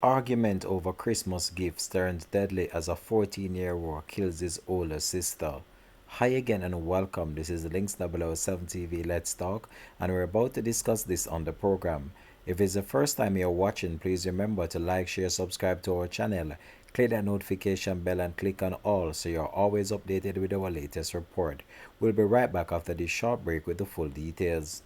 Argument over Christmas gifts turns deadly as a 14-year-old kills his older sister. Hi again and welcome. This is Links 007 TV Let's Talk, and we're about to discuss this on the program. If it's the first time you're watching, please remember to like, share, subscribe to our channel. Click that notification bell and click on all so you're always updated with our latest report. We'll be right back after this short break with the full details.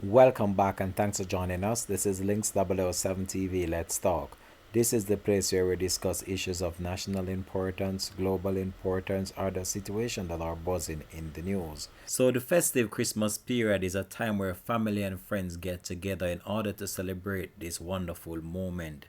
Welcome back and thanks for joining us. This is Links 007 TV Let's Talk. This is the place where we discuss issues of national importance, global importance, or the situation that are buzzing in the news. So the festive Christmas period is a time where family and friends get together in order to celebrate this wonderful moment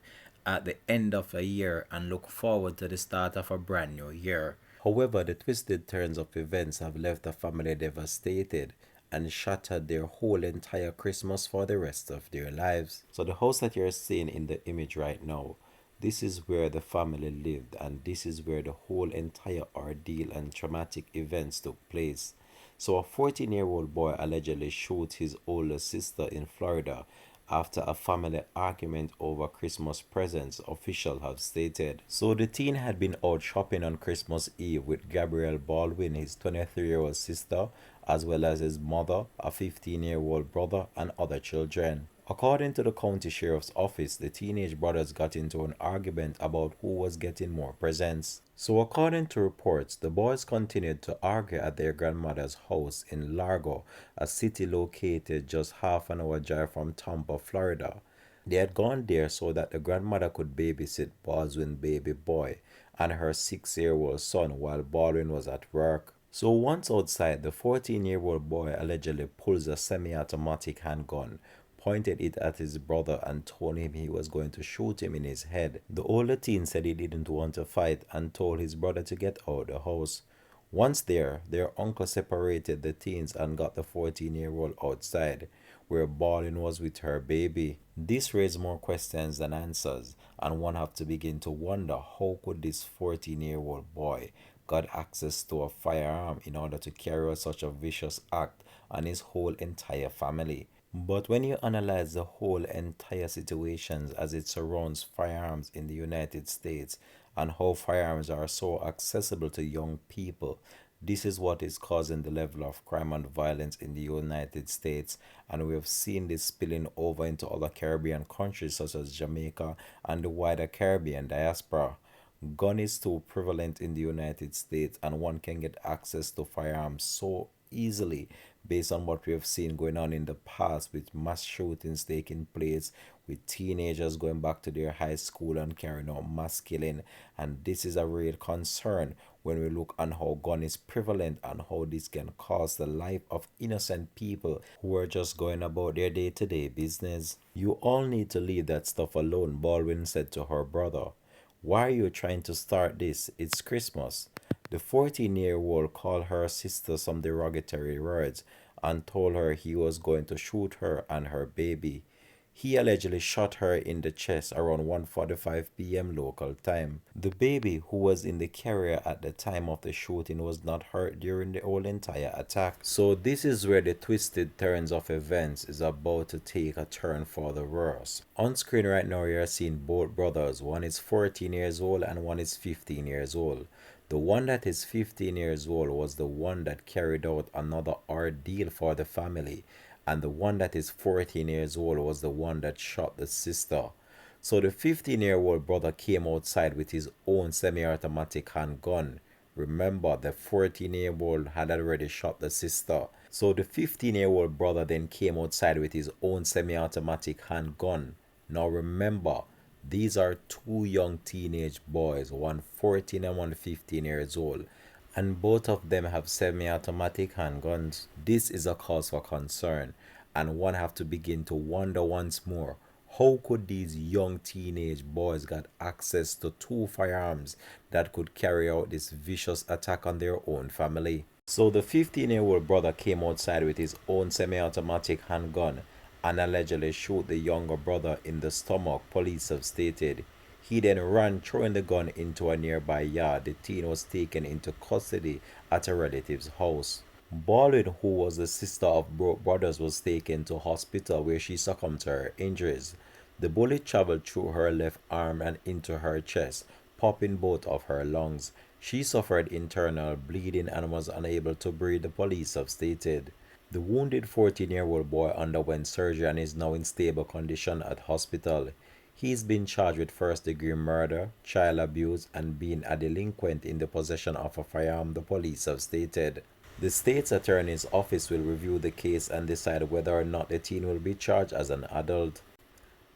at the end of a year and look forward to the start of a brand new year. However, the twisted turns of events have left the family devastated and shattered their whole entire Christmas for the rest of their lives. So the house that you're seeing in the image right now, this is where the family lived, and this is where the whole entire ordeal and traumatic events took place. So a 14-year-old boy allegedly shot his older sister in Florida after a family argument over Christmas presents, officials have stated. So the teen had been out shopping on Christmas Eve with Gabrielle Baldwin, his 23-year-old sister, as well as his mother, a 15-year-old brother, and other children. According to the county sheriff's office, the teenage brothers got into an argument about who was getting more presents. So according to reports, the boys continued to argue at their grandmother's house in Largo, a city located just half an hour drive from Tampa, Florida. They had gone there so that the grandmother could babysit Baldwin's baby boy and her 6-year-old son while Baldwin was at work. So once outside, the 14-year-old boy allegedly pulls a semi-automatic handgun, pointed it at his brother, and told him he was going to shoot him in his head. The older teen said he didn't want to fight and told his brother to get out of the house. Once there, their uncle separated the teens and got the 14-year-old outside, where Baldwin was with her baby. This raised more questions than answers, and one have to begin to wonder how could this 14-year-old boy got access to a firearm in order to carry out such a vicious act on his whole entire family. But when you analyze the whole entire situations as it surrounds firearms in the United States and how firearms are so accessible to young people, this is what is causing the level of crime and violence in the United States, and we have seen this spilling over into other Caribbean countries such as Jamaica and the wider Caribbean diaspora. Gun is too prevalent in the United States, and one can get access to firearms so easily based on what we have seen going on in the past with mass shootings taking place, with teenagers going back to their high school and carrying out mass killing. And this is a real concern when we look on how gun is prevalent and how this can cost the life of innocent people who are just going about their day-to-day business. You all need to leave that stuff alone, Baldwin said to her brother. Why are you trying to start this? It's Christmas. The 14-year-old called her sister some derogatory words and told her he was going to shoot her and her baby. He allegedly shot her in the chest around 1:45 p.m. local time. The baby, who was in the carrier at the time of the shooting, was not hurt during the whole entire attack. So this is where the twisted turns of events is about to take a turn for the worse. On screen right now you are seeing both brothers. One is 14 years old and one is 15 years old. The one that is 15 years old was the one that carried out another ordeal for the family, and the one that is 14 years old was the one that shot the sister. So the 15-year-old brother came outside with his own semi-automatic handgun. Remember, the 14-year-old had already shot the sister. So the 15-year-old brother then came outside with his own semi-automatic handgun. Now remember, these are two young teenage boys, one 14 and one 15 years old, and both of them have semi-automatic handguns. This is a cause for concern, and one have to begin to wonder once more, how could these young teenage boys get access to two firearms that could carry out this vicious attack on their own family? So the 15-year-old brother came outside with his own semi-automatic handgun, and allegedly shot the younger brother in the stomach, police have stated. He then ran, throwing the gun into a nearby yard. The teen was taken into custody at a relative's house. Baldwin, who was the sister of brothers, was taken to hospital where she succumbed to her injuries. The bullet traveled through her left arm and into her chest, popping both of her lungs. She suffered internal bleeding and was unable to breathe, the police have stated. The wounded 14-year-old boy underwent surgery and is now in stable condition at hospital. He's been charged with first-degree murder, child abuse, and being a delinquent in the possession of a firearm, the police have stated. The state's attorney's office will review the case and decide whether or not the teen will be charged as an adult.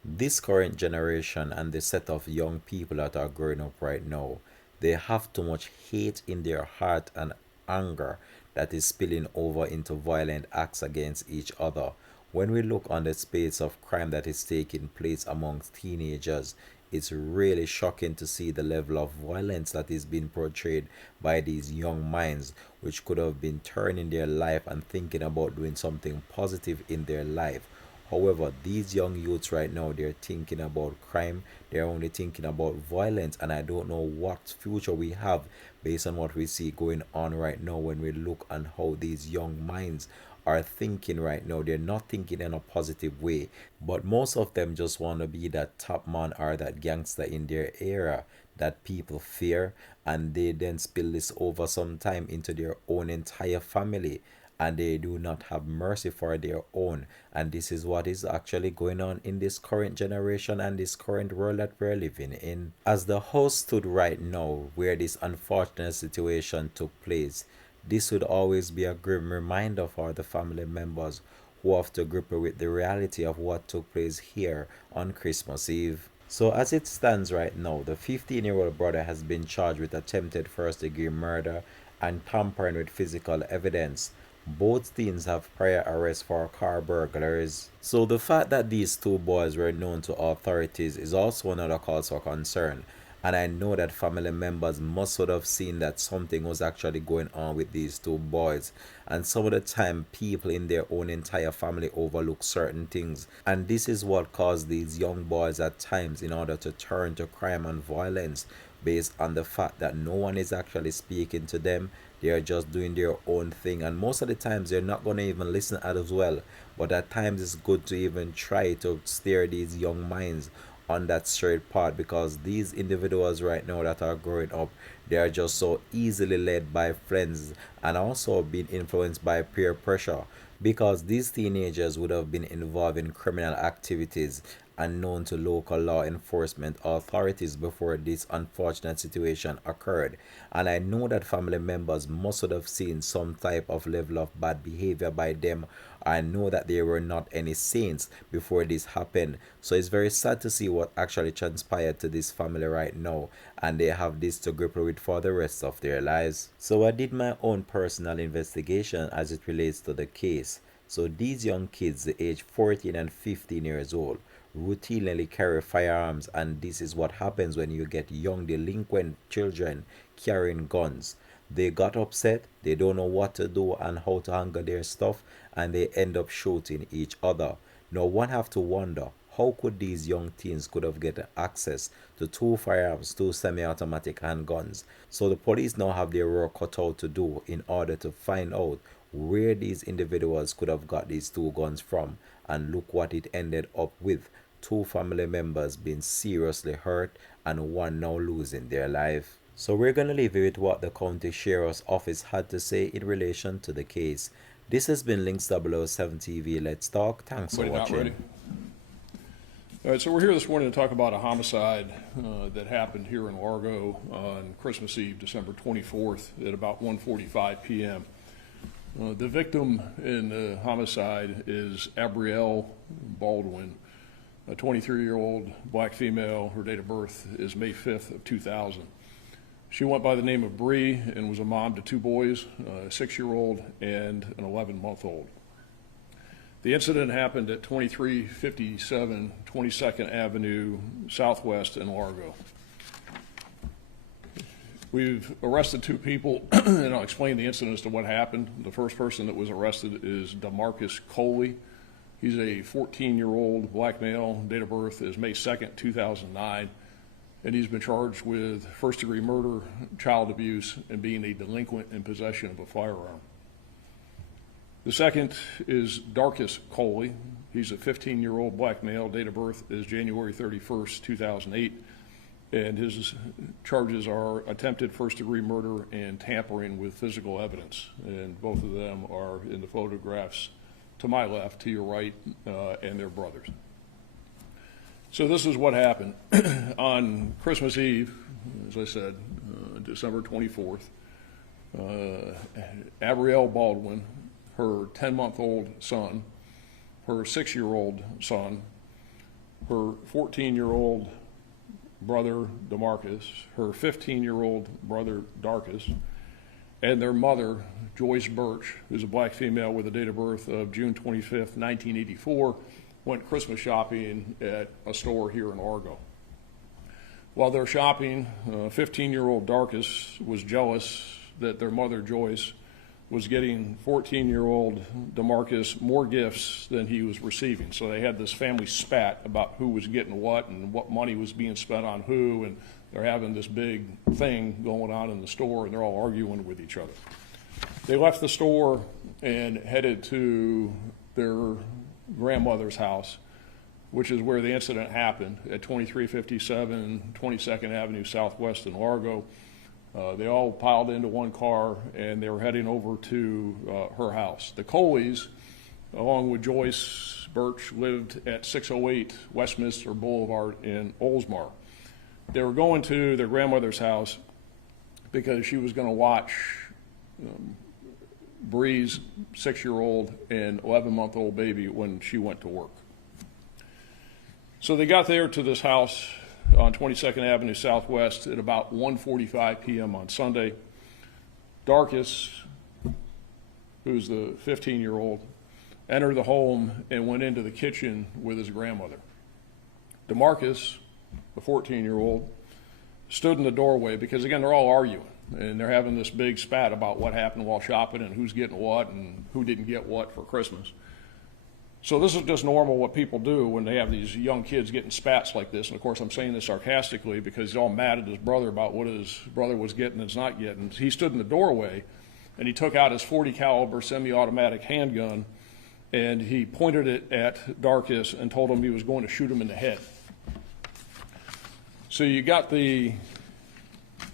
This current generation and the set of young people that are growing up right now, they have too much hate in their heart and anger that is spilling over into violent acts against each other. When we look on the space of crime that is taking place amongst teenagers, it's really shocking to see the level of violence that is being portrayed by these young minds, which could have been turning their life and thinking about doing something positive in their life. However, these young youths right now, they're thinking about crime, they're only thinking about violence, and I don't know what future we have based on what we see going on right now when we look on how these young minds are thinking right now. They're not thinking in a positive way, but most of them just want to be that top man or that gangster in their era that people fear, and they then spill this over sometime into their own entire family, and they do not have mercy for their own. And this is what is actually going on in this current generation and this current world that we're living in. As the house stood right now where this unfortunate situation took place, this would always be a grim reminder for the family members who have to grapple with the reality of what took place here on Christmas Eve. So as it stands right now, the 15-year-old brother has been charged with attempted first-degree murder and tampering with physical evidence. Both teens have prior arrests for car burglaries. So the fact that these two boys were known to authorities is also another cause for concern. And I know that family members must would have seen that something was actually going on with these two boys. And some of the time, people in their own entire family overlook certain things. And this is what caused these young boys at times in order to turn to crime and violence, based on the fact that no one is actually speaking to them. They are just doing their own thing, and most of the times they're not going to even listen as well. But at times it's good to even try to steer these young minds on that straight path, because these individuals right now that are growing up, they are just so easily led by friends and also being influenced by peer pressure, because these teenagers would have been involved in criminal activities unknown to local law enforcement authorities before this unfortunate situation occurred. And I know that family members must have seen some type of level of bad behavior by them. I know that they were not any saints before this happened. So it's very sad to see what actually transpired to this family right now, and they have this to grapple with for the rest of their lives. So I did my own personal investigation as it relates to the case. So these young kids, the age 14 and 15 years old, routinely carry firearms, and this is what happens when you get young delinquent children carrying guns. They got upset, they don't know what to do and how to handle their stuff, and they end up shooting each other. Now one have to wonder, how could these young teens could have get access to two firearms, two semi-automatic handguns? So the police now have their work cut out to do in order to find out where these individuals could have got these two guns from, and look what it ended up with. Two family members being seriously hurt and one now losing their life. So we're going to leave you with what the county sheriff's office had to say in relation to the case. This has been Links 007 TV. Let's talk. Thanks for watching. Not ready. All right, so we're here this morning to talk about a homicide that happened here in Largo on Christmas Eve, December 24th at about 1:45 p.m. The victim in the homicide is Abrielle Baldwin, a 23-year-old black female. Her date of birth is May 5th of 2000. She went by the name of Bree and was a mom to two boys, a 6-year-old and an 11-month-old. The incident happened at 2357 22nd Avenue Southwest in Largo. We've arrested two people, and I'll explain the incident as to what happened. The first person that was arrested is DeMarcus Coley. He's a 14-year-old black male. Date of birth is May 2nd, 2009. And he's been charged with first-degree murder, child abuse, and being a delinquent in possession of a firearm. The second is Darkus Coley. He's a 15-year-old black male. Date of birth is January 31st, 2008. And his charges are attempted first-degree murder and tampering with physical evidence. And both of them are in the photographs to my left, to your right, and they're brothers. So this is what happened. On Christmas Eve, as I said, December 24th, Abrielle Baldwin, her 10-month-old son, her 6-year-old son, her 14-year-old brother DeMarcus, her 15-year-old brother Darkus, and their mother, Joyce Birch, who's a black female with a date of birth of June 25th, 1984, went Christmas shopping at a store here in Largo. While they're shopping, 15-year-old Darkus was jealous that their mother, Joyce, was getting 14-year-old DeMarcus more gifts than he was receiving. So they had this family spat about who was getting what and what money was being spent on who, and they're having this big thing going on in the store, and they're all arguing with each other. They left the store and headed to their grandmother's house, which is where the incident happened, at 2357 22nd Avenue Southwest in Largo. They all piled into one car, and they were heading over to her house. The Coleys, along with Joyce Birch, lived at 608 Westminster Boulevard in Oldsmar. They were going to their grandmother's house because she was going to watch Bree's 6-year-old and 11-month-old baby when she went to work. So they got there to this house on 22nd Avenue Southwest at about 1:45 p.m. on Sunday. Darkus, who's the 15-year-old, entered the home and went into the kitchen with his grandmother. DeMarcus, the 14-year-old, stood in the doorway because, again, they're all arguing, and they're having this big spat about what happened while shopping and who's getting what and who didn't get what for Christmas. So this is just normal what people do when they have these young kids getting spats like this. And, of course, I'm saying this sarcastically because he's all mad at his brother about what his brother was getting and is not getting. He stood in the doorway, and he took out his .40 caliber semi-automatic handgun, and he pointed it at Darkus and told him he was going to shoot him in the head. So you got the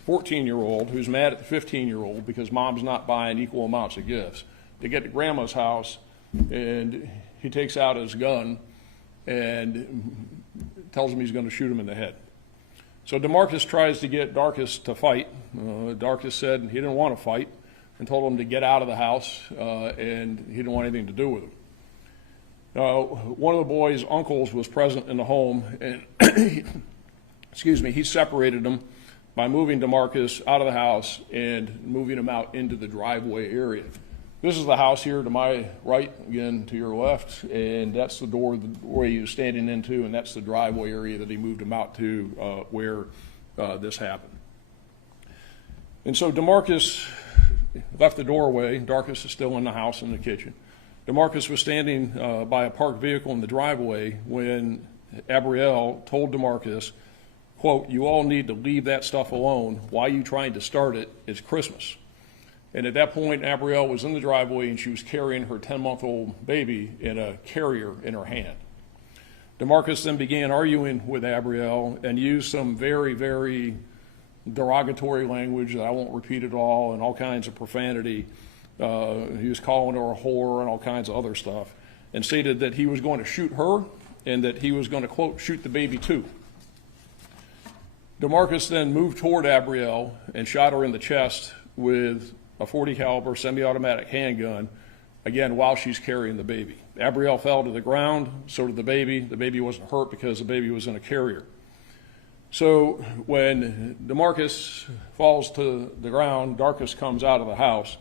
14-year-old who's mad at the 15-year-old because mom's not buying equal amounts of gifts. They get to grandma's house, and he takes out his gun and tells him he's going to shoot him in the head. So DeMarcus tries to get Darkus to fight. Darkus said he didn't want to fight and told him to get out of the house, and he didn't want anything to do with him. One of the boy's uncles was present in the home, and he separated them by moving DeMarcus out of the house and moving him out into the driveway area. This is the house here to my right, again to your left, and that's the door where he was standing into, and that's the driveway area that he moved him out to where this happened. And so DeMarcus left the doorway. Darkus is still in the house in the kitchen. DeMarcus was standing by a parked vehicle in the driveway when Abrielle told DeMarcus, quote, "You all need to leave that stuff alone. Why are you trying to start it? It's Christmas." And at that point, Abrielle was in the driveway, and she was carrying her 10-month-old baby in a carrier in her hand. DeMarcus then began arguing with Abrielle and used some very, very derogatory language that I won't repeat at all, and all kinds of profanity. He was calling her a whore and all kinds of other stuff, and stated that he was going to shoot her and that he was going to, quote, shoot the baby too. DeMarcus then moved toward Abrielle and shot her in the chest with a .40 caliber semi-automatic handgun, again, while she's carrying the baby. Abrielle fell to the ground, so did the baby. The baby wasn't hurt because the baby was in a carrier. So when DeMarcus falls to the ground, Darkus comes out of the house.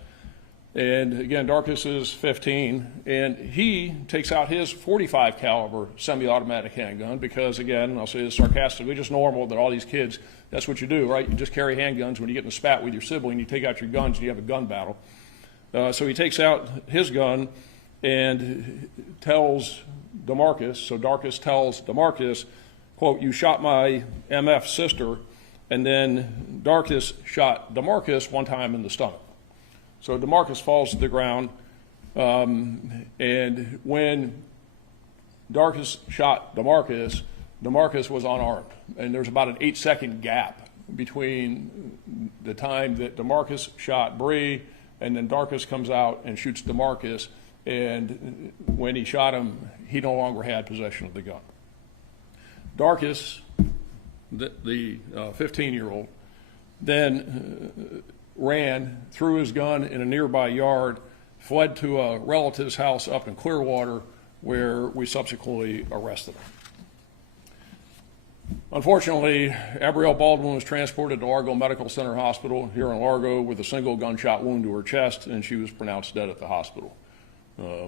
And again, Darkus is 15, and he takes out his .45 caliber semi-automatic handgun because, again, I'll say this sarcastically, just normal that all these kids, that's what you do, right? You just carry handguns. When you get in a spat with your sibling, you take out your guns and you have a gun battle. So he takes out his gun and tells DeMarcus, so Darkus tells DeMarcus, quote, "You shot my MF sister," and then Darkus shot DeMarcus one time in the stomach. So DeMarcus falls to the ground, and when Darkus shot DeMarcus, DeMarcus was unarmed, and there's about an 8-second gap between the time that DeMarcus shot Bree and then Darkus comes out and shoots DeMarcus, and when he shot him, he no longer had possession of the gun. Darkus, the 15-year-old, then ran, threw his gun in a nearby yard, fled to a relative's house up in Clearwater, where we subsequently arrested him. Unfortunately, Abrielle Baldwin was transported to Largo Medical Center Hospital here in Largo with a single gunshot wound to her chest, and she was pronounced dead at the hospital.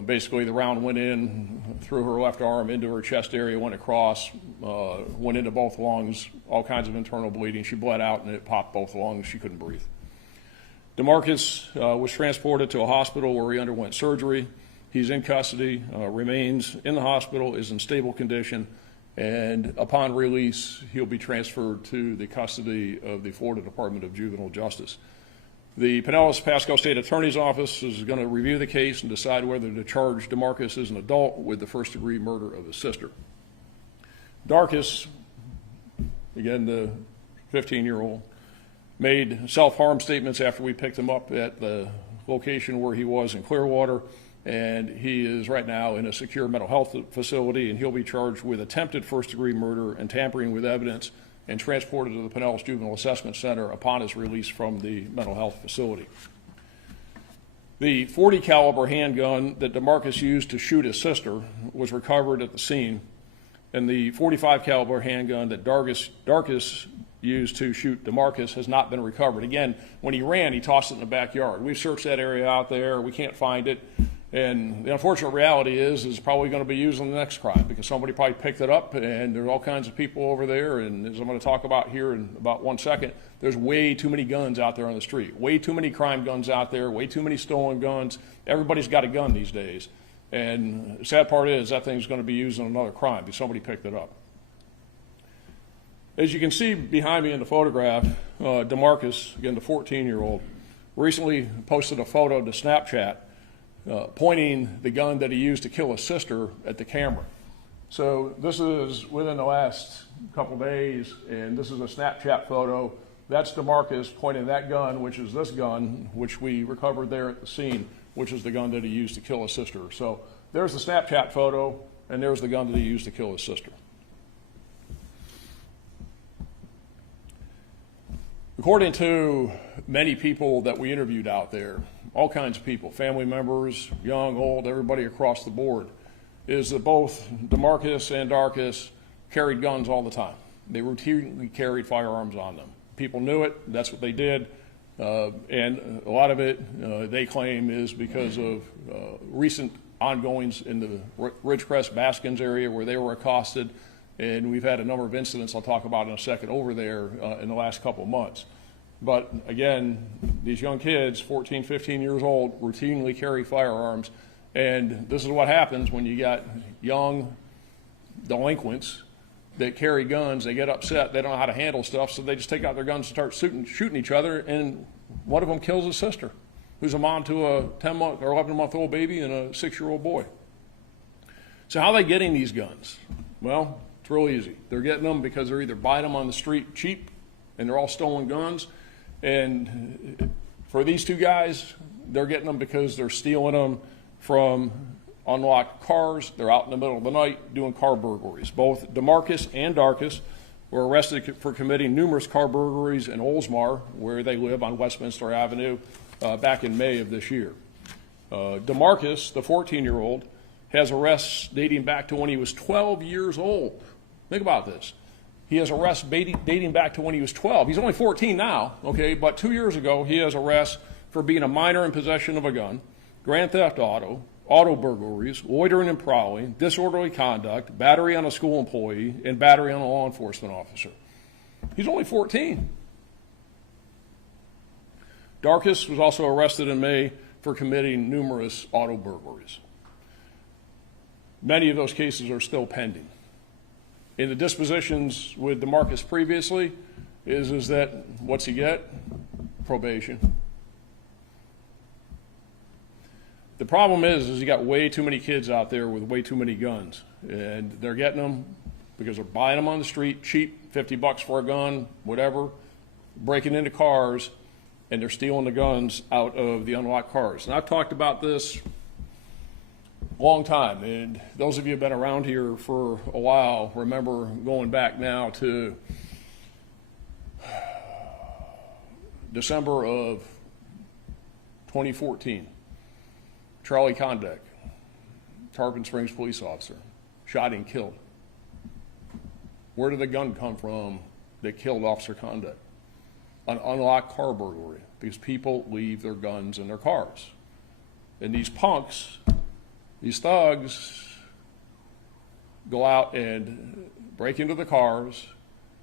Basically, the round went in through her left arm into her chest area, went across, went into both lungs, all kinds of internal bleeding. She bled out, and it popped both lungs. She couldn't breathe. DeMarcus was transported to a hospital where he underwent surgery. He's in custody, remains in the hospital, is in stable condition, and upon release, he'll be transferred to the custody of the Florida Department of Juvenile Justice. The Pinellas-Pasco State Attorney's Office is going to review the case and decide whether to charge DeMarcus as an adult with the first-degree murder of his sister. Darkus, again the 15-year-old, made self-harm statements after we picked him up at the location where he was in Clearwater, and he is right now in a secure mental health facility, and he'll be charged with attempted first-degree murder and tampering with evidence and transported to the Pinellas Juvenile Assessment Center upon his release from the mental health facility. The .40 caliber handgun that DeMarcus used to shoot his sister was recovered at the scene, and the .45 caliber handgun that Darkus used to shoot DeMarcus has not been recovered. Again, when he ran, he tossed it in the backyard. We've searched that area out there. We can't find it. And the unfortunate reality is it's probably going to be used in the next crime because somebody probably picked it up, and there's all kinds of people over there. And as I'm going to talk about here in about 1 second, there's way too many guns out there on the street, way too many crime guns out there, way too many stolen guns. Everybody's got a gun these days. And the sad part is that thing's going to be used in another crime because somebody picked it up. As you can see behind me in the photograph, DeMarcus, again the 14-year-old, recently posted a photo to Snapchat pointing the gun that he used to kill his sister at the camera. So this is within the last couple days, and this is a Snapchat photo. That's DeMarcus pointing that gun, which is this gun, which we recovered there at the scene, which is the gun that he used to kill his sister. So there's the Snapchat photo, and there's the gun that he used to kill his sister. According to many people that we interviewed out there, all kinds of people, family members, young, old, everybody across the board, is that both DeMarcus and Darkus carried guns all the time. They routinely carried firearms on them. People knew it, that's what they did, and a lot of it, they claim, is because of recent ongoings in the Ridgecrest Baskins area where they were accosted, and we've had a number of incidents I'll talk about in a second over there in the last couple of months. But again, these young kids, 14, 15 years old, routinely carry firearms, and this is what happens when you got young delinquents that carry guns. They get upset, they don't know how to handle stuff, so they just take out their guns and start shooting each other, and one of them kills his sister, who's a mom to a 10-month or 11-month-old baby and a 6-year-old boy. So how are they getting these guns? Well, it's real easy. They're getting them because they're either buying them on the street cheap, and they're all stolen guns, and for these two guys, they're getting them because they're stealing them from unlocked cars. They're out in the middle of the night doing car burglaries. Both DeMarcus and Darkus were arrested for committing numerous car burglaries in Oldsmar, where they live on Westminster Avenue, back in May of this year. DeMarcus, the 14-year-old, has arrests dating back to when he was 12 years old. Think about this. He has arrests dating back to when he was 12. He's only 14 now, okay, but 2 years ago he has arrests for being a minor in possession of a gun, grand theft auto burglaries, loitering and prowling, disorderly conduct, battery on a school employee, and battery on a law enforcement officer. He's only 14. Darkus was also arrested in May for committing numerous auto burglaries. Many of those cases are still pending. In the dispositions with DeMarcus previously, is that what's he get? Probation. The problem is you got way too many kids out there with way too many guns, and they're getting them because they're buying them on the street, cheap, $50 for a gun, whatever, breaking into cars, and they're stealing the guns out of the unlocked cars. And I've talked about this a long time, and those of you who have been around here for a while remember going back now to December of 2014. Charlie Condek, Tarpon Springs police officer, shot and killed. Where did the gun come from that killed Officer Condek? An unlocked car burglary, because people leave their guns in their cars. And these punks, these thugs, go out and break into the cars,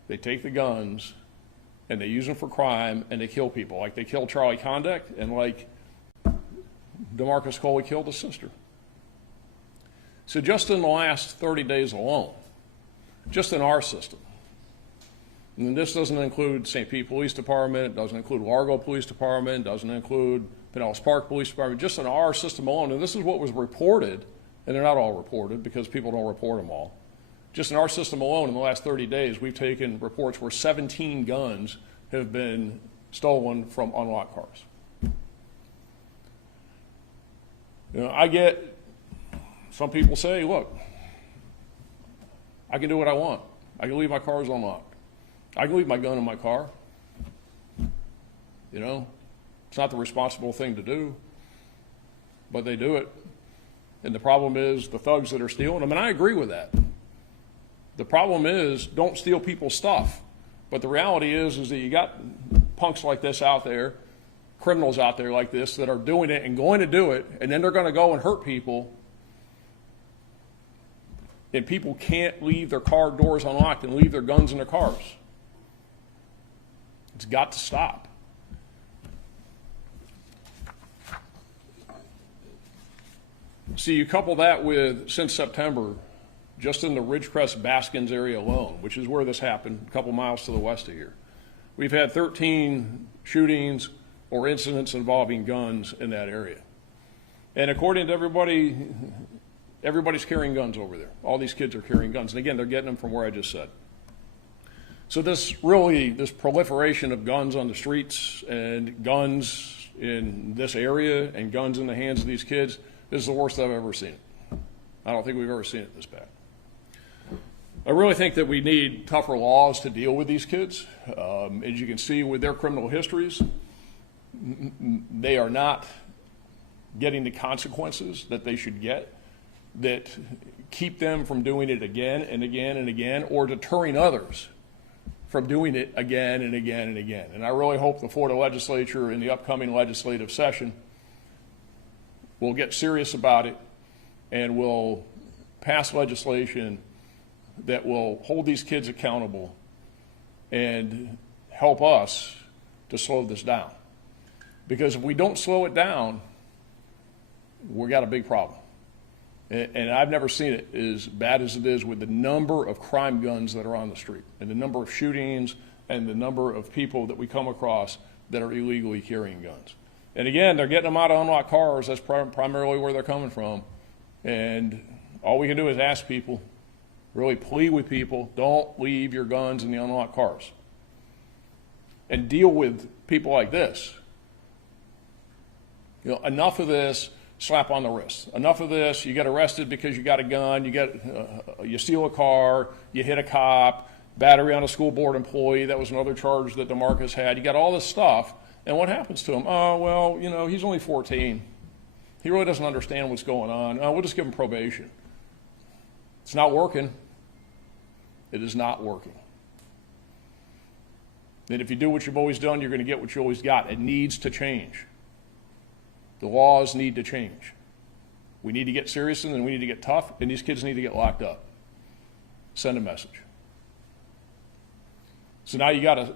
they take the guns, and they use them for crime, and they kill people. Like they killed Charlie Condek, and like DeMarcus Coley killed his sister. So just in the last 30 days alone, just in our system, and this doesn't include St. Pete Police Department, it doesn't include Largo Police Department, it doesn't include Pinellas Park Police Department, just in our system alone, and this is what was reported, and they're not all reported because people don't report them all. Just in our system alone in the last 30 days, we've taken reports where 17 guns have been stolen from unlocked cars. You know, I get some people say, look, I can do what I want. I can leave my cars unlocked. I can leave my gun in my car. You know, it's not the responsible thing to do, but they do it. And the problem is the thugs that are stealing them, and I agree with that. The problem is don't steal people's stuff. But the reality is that you got punks like this out there, criminals out there like this that are doing it and going to do it, and then they're going to go and hurt people. And people can't leave their car doors unlocked and leave their guns in their cars. It's got to stop. See, you couple that with, since September, just in the Ridgecrest Baskins area alone, which is where this happened, a couple miles to the west of here, we've had 13 shootings or incidents involving guns in that area. And according to everybody, everybody's carrying guns over there. All these kids are carrying guns. And again, they're getting them from where I just said. So this proliferation of guns on the streets and guns in this area and guns in the hands of these kids, this is the worst I've ever seen it. I don't think we've ever seen it this bad. I really think that we need tougher laws to deal with these kids. As you can see with their criminal histories, they are not getting the consequences that they should get that keep them from doing it again and again and again, or deterring others from doing it again and again and again. And I really hope the Florida legislature in the upcoming legislative session will get serious about it and will pass legislation that will hold these kids accountable and help us to slow this down. Because if we don't slow it down, we've got a big problem. And I've never seen it as bad as it is with the number of crime guns that are on the street and the number of shootings and the number of people that we come across that are illegally carrying guns. And again, they're getting them out of unlocked cars. That's primarily where they're coming from. And all we can do is ask people, really plead with people, don't leave your guns in the unlocked cars. And deal with people like this. You know, enough of this slap on the wrist. Enough of this, you get arrested because you got a gun, you steal a car, you hit a cop, battery on a school board employee, that was another charge that DeMarcus had. You got all this stuff, and what happens to him? Oh, well, you know, he's only 14. He really doesn't understand what's going on. Oh, we'll just give him probation. It's not working. It is not working. And if you do what you've always done, you're going to get what you always got. It needs to change. The laws need to change. We need to get serious, and then we need to get tough, and these kids need to get locked up. Send a message. So now you got a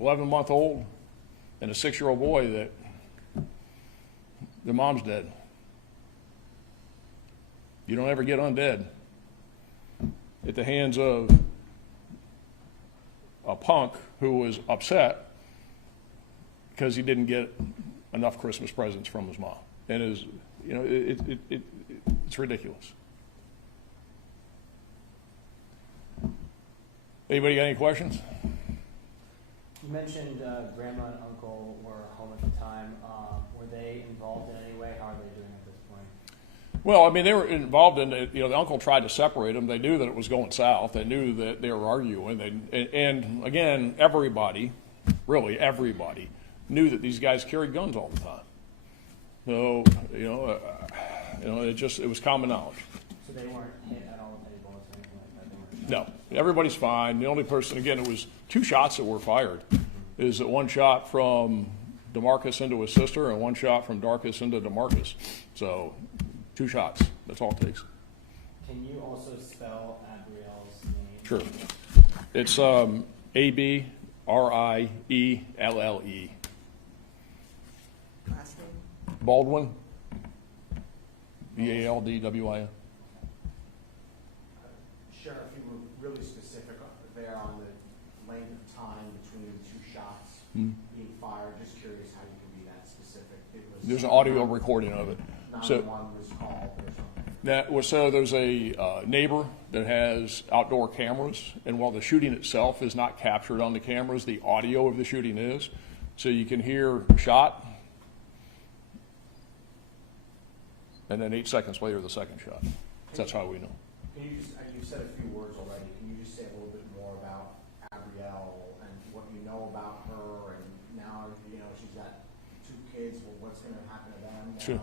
11-month-old and a 6-year-old boy that their mom's dead. You don't ever get undead at the hands of a punk who was upset because he didn't get enough Christmas presents from his mom. And it's ridiculous. Anybody got any questions? You mentioned grandma and uncle were home at the time. Were they involved in any way? How are they doing at this point? Well, I mean, they were involved in it. The uncle tried to separate them. They knew that it was going south. They knew that they were arguing. And again, everybody, really everybody, knew that these guys carried guns all the time. So, it was common knowledge. So they weren't hit at all with any bullets or anything like that? They weren't. No, everybody's fine. The only person, again, it was 2 shots that were fired. Is that 1 shot from DeMarcus into his sister and 1 shot from Darkus into DeMarcus. So 2 shots. That's all it takes. Can you also spell Abrielle's name? Sure. It's Abrielle. Last name? Baldwin. Baldwin. Sheriff, you were really specific there on the length of time between the 2 shots being fired. Just curious how you can be that specific. There's an audio recording of it. 911 was called or something. So there's a neighbor that has outdoor cameras, and while the shooting itself is not captured on the cameras, the audio of the shooting is. So you can hear shot, and then 8 seconds later, the second shot. That's how we know. Can you just, you said a few words already. Can you just say a little bit more about Abrielle and what you know about her? And now, she's got 2 kids. Well, what's going to happen to them now? Sure.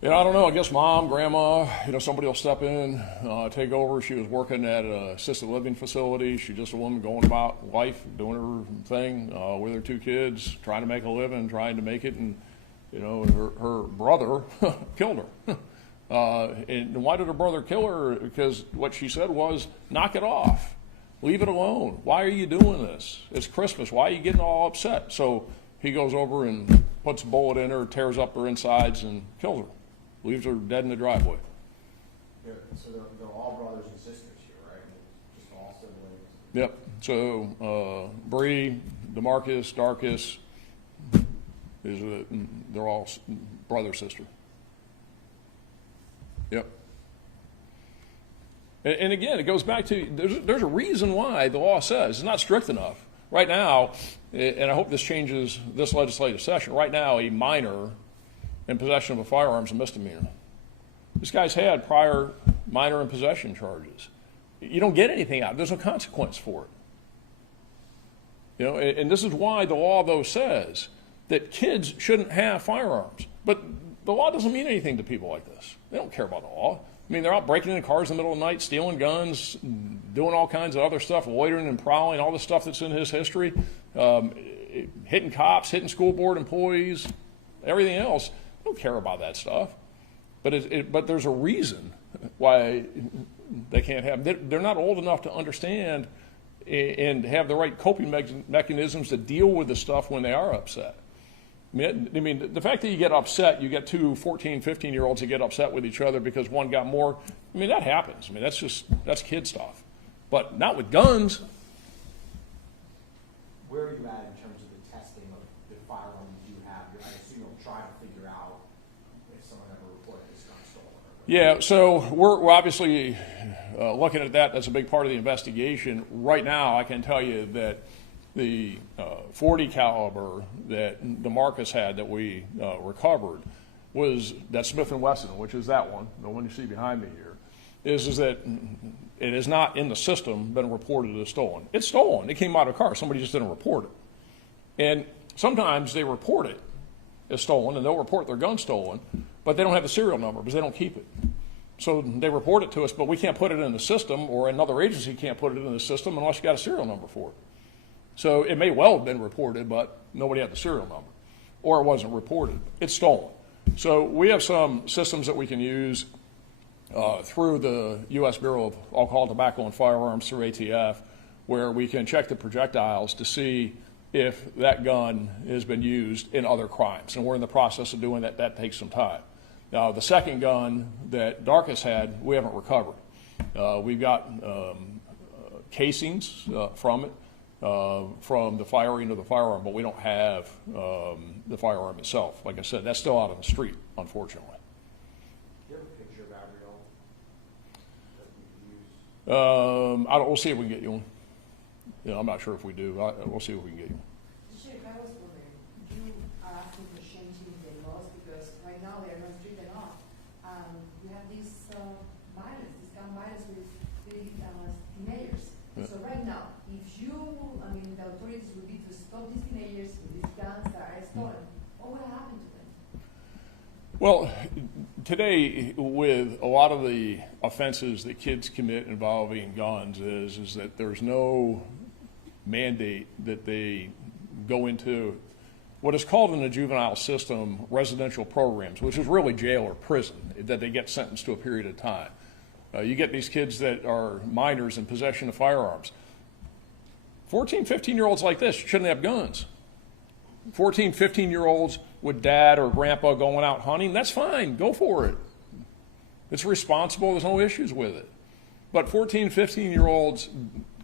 I don't know. I guess mom, grandma, somebody will step in, take over. She was working at an assisted living facility. She's just a woman going about life, doing her thing with her 2 kids, trying to make a living, trying to make it. And, her brother killed her. And why did her brother kill her? Because what she said was, knock it off. Leave it alone. Why are you doing this? It's Christmas. Why are you getting all upset? So he goes over and puts a bullet in her, tears up her insides, and kills her. Leaves her dead in the driveway. So they're all brothers and sisters here, right? Just all siblings? Yep. So Bree, DeMarcus, Darkus, they're all brother, sister. Yep. And again, it goes back to there's a reason why the law says it's not strict enough. Right now, and I hope this changes this legislative session, right now a minor in possession of a firearm is a misdemeanor. This guy's had prior minor in possession charges. You don't get anything out. There's no consequence for it. And this is why the law, though, says that kids shouldn't have firearms. But the law doesn't mean anything to people like this. They don't care about the law. I mean, they're out breaking into cars in the middle of the night, stealing guns, doing all kinds of other stuff, loitering and prowling, all the stuff that's in his history, hitting cops, hitting school board employees, everything else. They don't care about that stuff. But there's a reason why they can't have them. They're not old enough to understand and have the right coping mechanisms to deal with the stuff when they are upset. I mean, the fact that you get upset, you get 2 14, 15-year-olds that get upset with each other because one got more, I mean, that happens. I mean, that's kid stuff. But not with guns. Where are you at in terms of the testing of the firearms you have? I assume you'll try to figure out if someone ever reported this gun stolen. Yeah, so we're obviously looking at that. That's a big part of the investigation. Right now, I can tell you that the .40 caliber that DeMarcus had that we recovered was that Smith & Wesson, which is that one, the one you see behind me here, is that it is not in the system been reported as stolen. It's stolen. It came out of a car. Somebody just didn't report it. And sometimes they report it as stolen, and they'll report their gun stolen, but they don't have the serial number because they don't keep it. So they report it to us, but we can't put it in the system, or another agency can't put it in the system unless you got a serial number for it. So it may well have been reported, but nobody had the serial number, or it wasn't reported. It's stolen. So we have some systems that we can use through the U.S. Bureau of Alcohol, Tobacco, and Firearms, through ATF, where we can check the projectiles to see if that gun has been used in other crimes. And we're in the process of doing that. That takes some time. Now, the second gun that Darkus had, we haven't recovered. We've got casings from it, from the firing of the firearm, but we don't have the firearm itself. Like I said, that's still out on the street, unfortunately. Do you have a picture of Abrielle that you use? We'll see if we can get you one. I'm not sure if we do. We'll see if we can get you one. Sheriff, I was wondering, you are asking for changing the laws because right now they are not strict enough. We have these violence, these gun violence with teenagers. Yeah. So right now, if the authorities would be to stop these teenagers with these guns that are stolen, what would happen to them? Well, today, with a lot of the offenses that kids commit involving guns is that there's no mandate that they go into what is called in the juvenile system residential programs, which is really jail or prison, that they get sentenced to a period of time. You get these kids that are minors in possession of firearms. 14, 15-year-olds like this shouldn't have guns. 14, 15-year-olds with dad or grandpa going out hunting, that's fine, go for it. It's responsible, there's no issues with it. But 14, 15-year-olds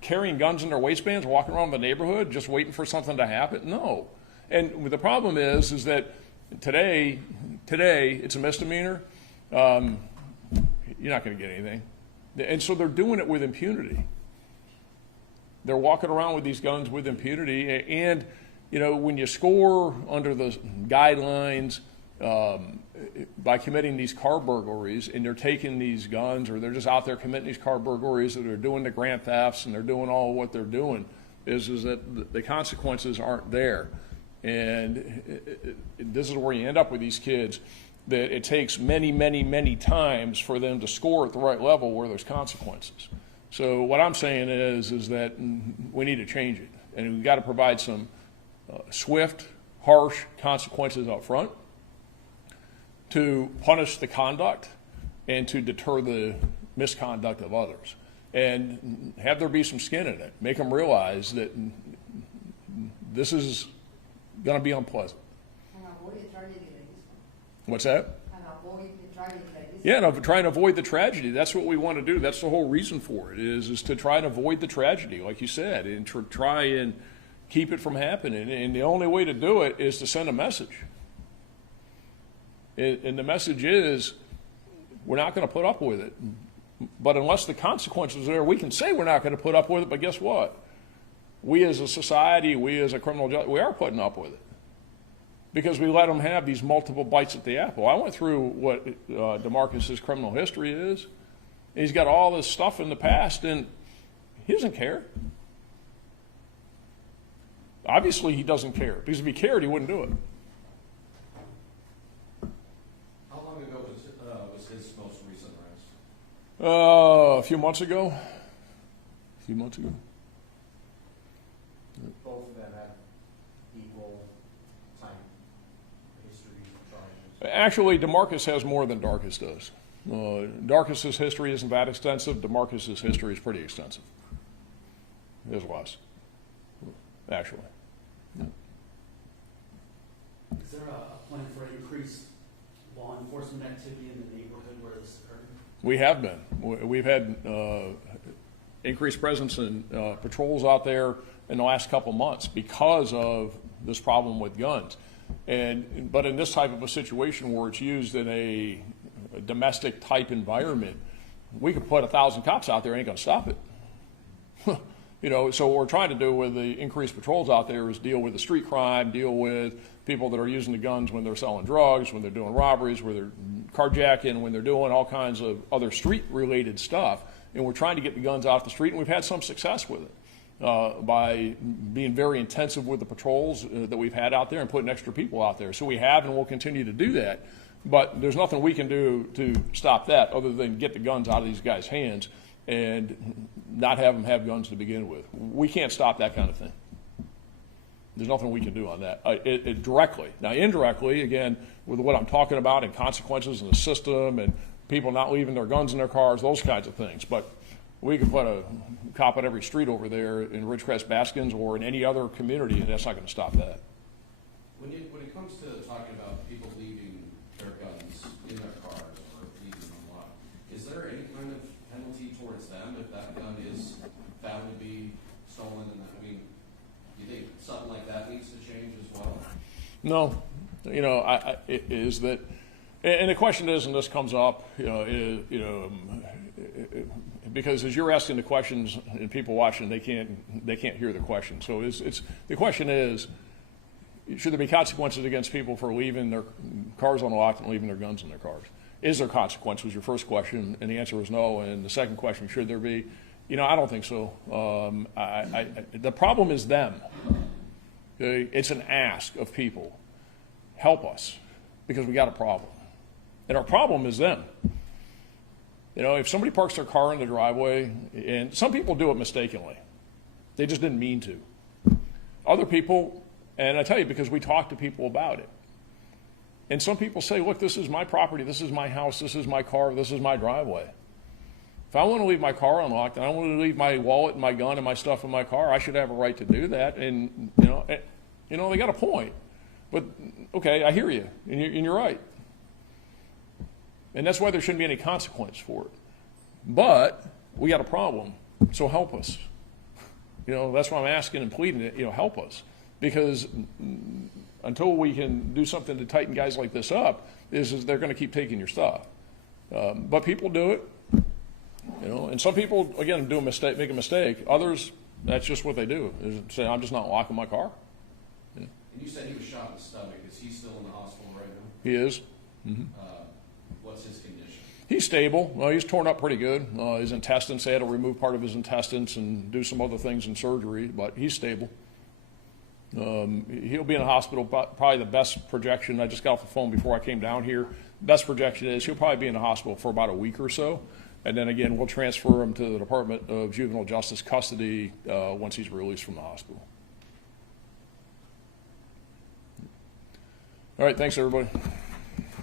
carrying guns in their waistbands, walking around the neighborhood, just waiting for something to happen, no. And the problem is that today it's a misdemeanor. You're not going to get anything. And so they're doing it with impunity. They're walking around with these guns with impunity. And, when you score under the guidelines by committing these car burglaries, and they're taking these guns, or they're just out there committing these car burglaries, or they're doing the grand thefts, and they're doing all of what they're doing, is that the consequences aren't there. And this is where you end up with these kids, that it takes many, many, many times for them to score at the right level where there's consequences. So what I'm saying is that we need to change it, and we've got to provide some swift, harsh consequences up front to punish the conduct and to deter the misconduct of others, and have there be some skin in it. Make them realize that this is going to be unpleasant. And avoid a tragedy like this one. What's that? And avoid the tragedy like this Yeah, and trying to avoid the tragedy. That's what we want to do. That's the whole reason for it, is to try and avoid the tragedy, like you said, and to try and keep it from happening. And the only way to do it is to send a message. And the message is, we're not going to put up with it. But unless the consequences are there, we can say we're not going to put up with it, but guess what? We as a society, we as a criminal justice, we are putting up with it. Because we let them have these multiple bites at the apple. I went through what DeMarcus's criminal history is. And he's got all this stuff in the past, and he doesn't care. Obviously, he doesn't care, because if he cared, he wouldn't do it. How long ago was his most recent arrest? A few months ago. Both of them have equal time histories and charges. Actually, DeMarcus has more than Darkus does. Darkus's history isn't that extensive. DeMarcus's history is pretty extensive. There's less, actually. Is there a plan for increased law enforcement activity in the neighborhood where this occurred? We have been. We've had increased presence and patrols out there in the last couple months because of this problem with guns. But in this type of a situation where it's used in a domestic type environment, we could put 1,000 cops out there, ain't going to stop it. So what we're trying to do with the increased patrols out there is deal with the street crime, deal with people that are using the guns when they're selling drugs, when they're doing robberies, when they're carjacking, when they're doing all kinds of other street-related stuff. And we're trying to get the guns off the street, and we've had some success with it by being very intensive with the patrols that we've had out there and putting extra people out there. So we have and will continue to do that. But there's nothing we can do to stop that other than get the guns out of these guys' hands and not have them have guns to begin with. We can't stop that kind of thing. There's nothing we can do on that directly. Now, indirectly, again, with what I'm talking about and consequences in the system and people not leaving their guns in their cars, those kinds of things. But we could put a cop on every street over there in Ridgecrest Baskins or in any other community, and that's not going to stop that. When it comes to talking about people leaving their guns in their found to be stolen, and I mean, you think something like that needs to change as well? No, you know, it is that, and the question is, and this comes up, because as you're asking the questions and people watching, they can't hear the question. So it's the question is, should there be consequences against people for leaving their cars unlocked and leaving their guns in their cars? Is there consequence was your first question, and the answer was no. And the second question, should there be? You know, I don't think so. The problem is them. Okay? It's an ask of people. Help us, because we got a problem. And our problem is them. You know, if somebody parks their car in the driveway, and some people do it mistakenly. They just didn't mean to. Other people, and I tell you because we talk to people about it. And some people say, look, this is my property, this is my house, this is my car, this is my driveway. If I want to leave my car unlocked and I want to leave my wallet and my gun and my stuff in my car, I should have a right to do that. And, you know, they got a point. But, okay, I hear you, and you're right. And that's why there shouldn't be any consequence for it. But we got a problem, so help us. You know, that's why I'm asking and pleading it, you know, help us. Because until we can do something to tighten guys like this up, is they're going to keep taking your stuff. But people do it, you know, and some people, again, make a mistake. Others, that's just what they do, is say, I'm just not locking my car. Yeah. And you said he was shot in the stomach. Is he still in the hospital right now? He is. Mm-hmm. What's his condition? He's stable. He's torn up pretty good. His intestines, they had to remove part of his intestines and do some other things in surgery, but he's stable. He'll be in the hospital, probably the best projection, I just got off the phone before I came down here, best projection is he'll probably be in the hospital for about a week or so, and then again we'll transfer him to the Department of Juvenile Justice custody once he's released from the hospital. All right, thanks everybody.